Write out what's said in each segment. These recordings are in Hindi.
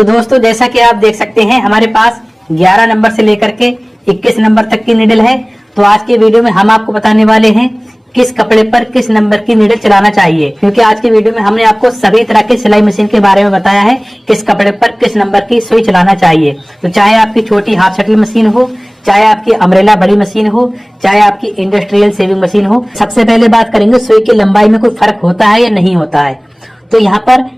तो दोस्तों जैसा कि आप देख सकते हैं हमारे पास 11 नंबर से लेकर के 21 नंबर तक की नीडल है। तो आज के वीडियो में हम आपको बताने वाले हैं किस कपड़े पर किस नंबर की नीडल चलाना चाहिए, क्योंकि आज के वीडियो में हमने आपको सभी तरह के सिलाई मशीन के बारे में बताया है किस कपड़े पर किस नंबर की सुई चलाना चाहिए। तो चाहे आपकी छोटी हाफ शटल मशीन हो, चाहे आपकी अम्ब्रेला बड़ी मशीन हो, चाहे आपकी इंडस्ट्रियल सेविंग मशीन हो। सबसे पहले बात करेंगे सुई की लंबाई में कोई फर्क होता है या नहीं होता है। तो यहाँ पर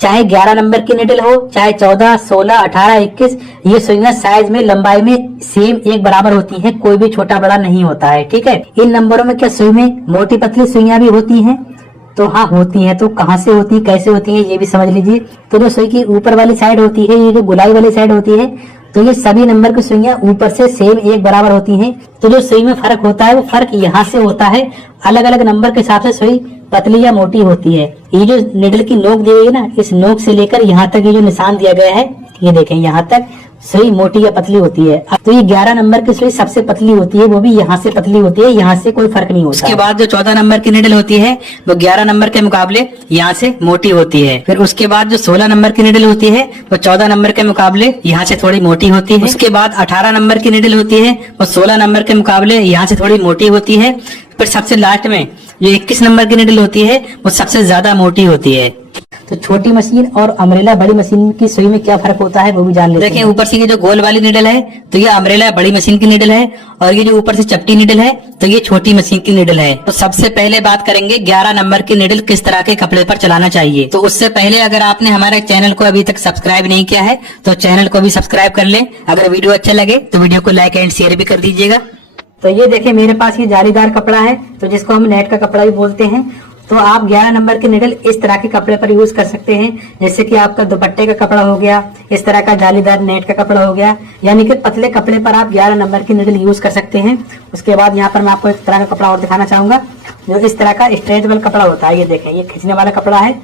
चाहे 11 नंबर की निडल हो, चाहे 14, 16, 18, 21, ये सुइयां साइज में लंबाई में सेम एक बराबर होती हैं, कोई भी छोटा बड़ा नहीं होता है। ठीक है, इन नंबरों में क्या सुई में मोटी पतली सुइयां भी होती हैं? तो हाँ होती हैं। तो कहाँ से होती है, कैसे होती है, ये भी समझ लीजिए। तो जो सुई की ऊपर वाली साइड होती है, ये जो गुलाई वाली साइड होती है, तो ये सभी नंबर की सुइयां ऊपर से सेम एक बराबर होती हैं। तो जो सुई में फर्क होता है वो फर्क यहाँ से होता है, अलग अलग नंबर के हिसाब से सुई पतली या मोटी होती है। ये जो निडल की नोक दी गई है ना, इस नोक से लेकर यहाँ तक ये जो निशान दिया गया है, ये देखें यहाँ तक सुई मोटी या पतली होती है। तो ये 11 नंबर की सुई सबसे पतली होती है, वो भी यहाँ से पतली होती है, यहाँ से कोई फर्क नहीं होता। उसके बाद जो 14 नंबर की निडल होती है वो 11 नंबर के मुकाबले यहाँ से मोटी होती है। फिर उसके बाद जो 16 नंबर की निडल होती है वो 14 नंबर के मुकाबले यहाँ से थोड़ी मोटी होती है। उसके बाद 18 नंबर की निडल होती है वो 16 नंबर के मुकाबले यहाँ से थोड़ी मोटी होती है। फिर सबसे लास्ट में जो 21 नंबर की निडल होती है वो सबसे ज्यादा मोटी होती है। तो छोटी मशीन और अम्ब्रेला बड़ी मशीन की सुई में क्या फर्क होता है वो भी जान लेते हैं। देखिए ऊपर से ये जो गोल वाली निडल है तो ये अम्ब्रेला बड़ी मशीन की निडल है, और ये जो ऊपर से चपटी निडल है तो ये छोटी मशीन की निडल है। तो सबसे पहले बात करेंगे 11 नंबर की निडल किस तरह के कपड़े पर चलाना चाहिए। तो उससे पहले अगर आपने हमारे चैनल को अभी तक सब्सक्राइब नहीं किया है तो चैनल को भी सब्सक्राइब कर ले। अगर वीडियो अच्छा लगे तो वीडियो को लाइक एंड शेयर भी कर दीजिएगा। तो ये देखिए मेरे पास ये जालीदार कपड़ा है, तो जिसको हम नेट का कपड़ा भी बोलते हैं। तो आप 11 नंबर की निडल इस तरह के कपड़े पर यूज कर सकते हैं, जैसे कि आपका दुपट्टे का कपड़ा हो गया, इस तरह का जालीदार नेट का कपड़ा हो गया, यानी कि पतले कपड़े पर आप 11 नंबर की निडल यूज कर सकते हैं। उसके बाद यहाँ पर मैं आपको एक तरह का कपड़ा और दिखाना चाहूंगा, जो इस तरह का स्ट्रेचेबल कपड़ा होता है। ये देखें, ये खींचने वाला कपड़ा है,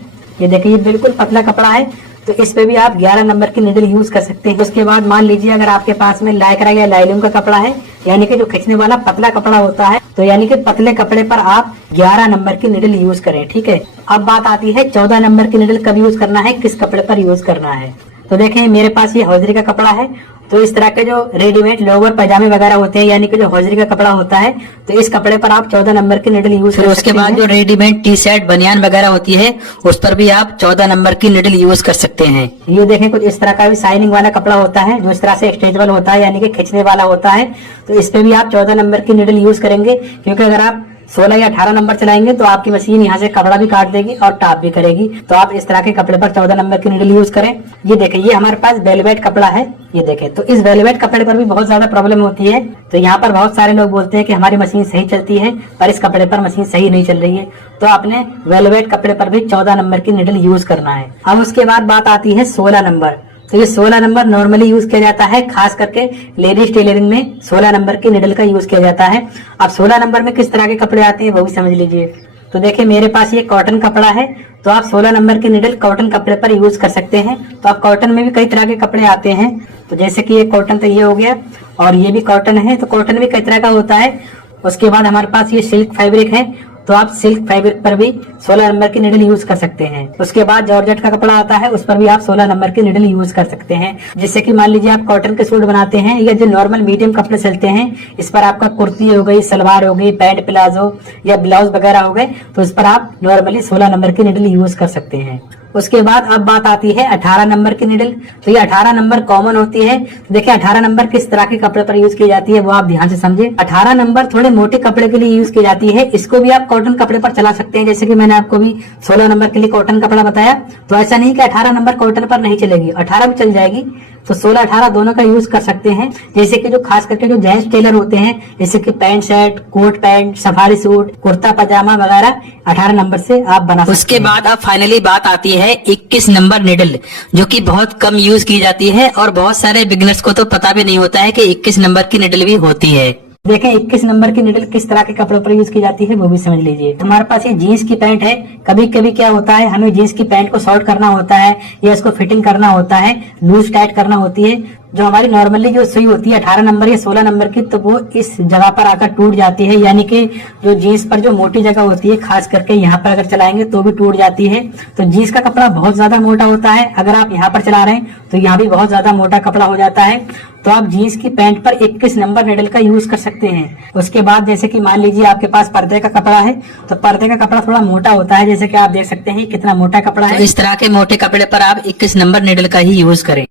ये देखिए ये बिल्कुल पतला कपड़ा है, तो इस पे भी आप 11 नंबर की निडल यूज कर सकते हैं। उसके बाद मान लीजिए अगर आपके पास में लाइक्रा या लाइलूम का कपड़ा है, यानी कि जो खींचने वाला पतला कपड़ा होता है, तो यानी कि पतले कपड़े पर आप 11 नंबर की निडल यूज करें। ठीक है, अब बात आती है 14 नंबर की निडल कब यूज करना है, किस कपड़े पर यूज करना है। तो देखें मेरे पास ये हौजरी का कपड़ा है, तो इस तरह के जो रेडीमेड लोअर पजामे वगैरह होते हैं, यानी कि जो हौजरी का कपड़ा होता है, तो इस कपड़े पर आप 14 नंबर की निडल यूज करें। उसके बाद जो रेडीमेड टी शर्ट बनियान वगैरह होती है उस पर भी आप 14 नंबर की निडल यूज कर सकते हैं। ये देखें कुछ इस तरह का भी शाइनिंग वाला कपड़ा होता है, जो इस तरह से स्ट्रेचेबल होता है, यानी कि खींचने वाला होता है, तो इस पे भी आप 14 नंबर की निडल यूज करेंगे, क्योंकि अगर आप 16 या 18 नंबर चलाएंगे तो आपकी मशीन यहाँ से कपड़ा भी काट देगी और टाप भी करेगी। तो आप इस तरह के कपड़े पर 14 नंबर की निडल यूज करें। ये देखें, ये हमारे पास वेलवेट कपड़ा है, ये देखें। तो इस वेलवेट कपड़े पर भी बहुत ज्यादा प्रॉब्लम होती है। तो यहाँ पर बहुत सारे लोग बोलते हैं कि हमारी मशीन सही चलती है, पर इस कपड़े पर मशीन सही नहीं चल रही है। तो आपने वेलवेट कपड़े पर भी 14 नंबर की निडल यूज करना है। अब उसके बाद बात आती है 16 नंबर। तो ये 16 नंबर नॉर्मली यूज किया जाता है, खास करके लेडीज टेलरिंग में 16 नंबर की निडल का यूज किया जाता है। अब 16 नंबर में किस तरह के कपड़े आते हैं वो भी समझ लीजिए। तो देखिए मेरे पास ये कॉटन कपड़ा है, तो आप 16 नंबर की निडल कॉटन कपड़े पर यूज कर सकते हैं। तो आप कॉटन में भी कई तरह के कपड़े आते हैं, तो जैसे कि ये कॉटन तो ये हो गया, और ये भी कॉटन है, तो कॉटन भी कई तरह का होता है। उसके बाद हमारे पास ये सिल्क फैब्रिक है, तो आप सिल्क फैब्रिक पर भी 16 नंबर की निडल यूज कर सकते हैं। उसके बाद जॉर्जेट का कपड़ा आता है, उस पर भी आप 16 नंबर की निडल यूज कर सकते हैं। जैसे कि मान लीजिए आप कॉटन के सूट बनाते हैं, या जो नॉर्मल मीडियम कपड़े चलते हैं, इस पर आपका कुर्ती हो गई, सलवार हो गई, पैंट प्लाजो या ब्लाउज वगैरह हो गए, तो इस पर आप नॉर्मली 16 नंबर की निडल यूज कर सकते हैं। उसके बाद अब बात आती है 18 नंबर की निडल। तो ये 18 नंबर कॉमन होती है। तो देखिए 18 नंबर किस तरह के कपड़े पर यूज की जाती है वो आप ध्यान से समझे। 18 नंबर थोड़े मोटे कपड़े के लिए यूज की जाती है, इसको भी आप कॉटन कपड़े पर चला सकते हैं, जैसे कि मैंने आपको भी 16 नंबर के लिए कॉटन कपड़ा बताया। तो ऐसा नहीं कि 18 नंबर कॉटन पर नहीं चलेगी, 18 भी चल जाएगी। तो 16, 18 दोनों का यूज कर सकते हैं। जैसे कि जो खास करके जो जेंट्स टेलर होते हैं, जैसे कि pant shirt, coat pant, safari suit, kurta pyjama वगैरह 18 नंबर से आप बना सकते हैं। उसके बाद अब फाइनली बात आती है 21 नंबर निडल, जो कि बहुत कम यूज की जाती है, और बहुत सारे बिगिनर्स को तो पता भी नहीं होता है कि 21 नंबर की निडल भी होती है। देखें 21 नंबर की निडल किस तरह के कपड़ों पर यूज की जाती है वो भी समझ लीजिए। हमारे पास ये जीन्स की पैंट है, कभी कभी क्या होता है हमें जीन्स की पैंट को शॉर्ट करना होता है, या इसको फिटिंग करना होता है, लूज टाइट करना होती है, जो हमारी नॉर्मली जो सुई होती है 18 नंबर या 16 नंबर की, तो वो इस जगह पर आकर टूट जाती है। यानी कि जो जीन्स पर जो मोटी जगह होती है, खास करके यहाँ पर अगर चलाएंगे तो भी टूट जाती है। तो जीन्स का कपड़ा बहुत ज्यादा मोटा होता है। अगर आप यहाँ पर चला रहे हैं तो यहाँ भी बहुत ज्यादा मोटा कपड़ा हो जाता है। तो आप जीन्स की पैंट पर 21 नंबर निडल का यूज कर सकते हैं। उसके बाद जैसे कि मान लीजिए आपके पास पर्दे का कपड़ा है, तो पर्दे का कपड़ा थोड़ा मोटा होता है, जैसे कि आप देख सकते हैं कितना मोटा कपड़ा है। तो इस तरह के मोटे कपड़े पर आप 21 नंबर निडल का ही यूज करें।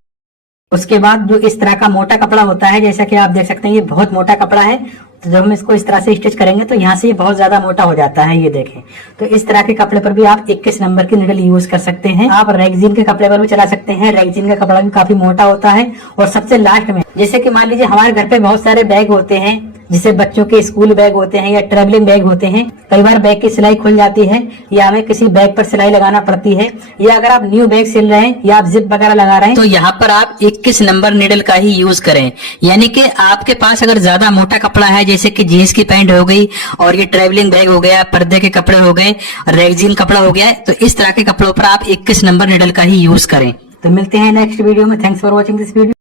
उसके बाद जो इस तरह का मोटा कपड़ा होता है, जैसा कि आप देख सकते हैं ये बहुत मोटा कपड़ा है। तो जब हम इसको इस तरह से स्टिच करेंगे तो यहाँ से ये बहुत ज्यादा मोटा हो जाता है, ये देखें। तो इस तरह के कपड़े पर भी आप 21 नंबर की निडल यूज कर सकते हैं। आप रैगजीन के कपड़े पर भी चला सकते हैं। रैगजीन का कपड़ा भी काफी मोटा होता है। और सबसे लास्ट में, जैसे कि मान लीजिए हमारे घर पे बहुत सारे बैग होते हैं, जिसे बच्चों के स्कूल बैग होते हैं या ट्रेवलिंग बैग होते हैं। कई बार बैग की सिलाई खुल जाती है या हमें किसी बैग पर सिलाई लगाना पड़ती है, या अगर आप न्यू बैग सिल रहे हैं या आप जिप वगैरह लगा रहे हैं, तो यहाँ पर आप 21 नंबर निडल का ही यूज करें। यानी कि आपके पास अगर ज्यादा मोटा कपड़ा है, जैसे कि जीन्स की पैंट हो गई और ये ट्रेवलिंग बैग हो गया, पर्दे के कपड़े हो गए, रैगजीन कपड़ा हो गया, तो इस तरह के कपड़ों पर आप 21 नंबर निडल का ही यूज करें। तो मिलते हैं नेक्स्ट वीडियो में। Thanks for watching this video.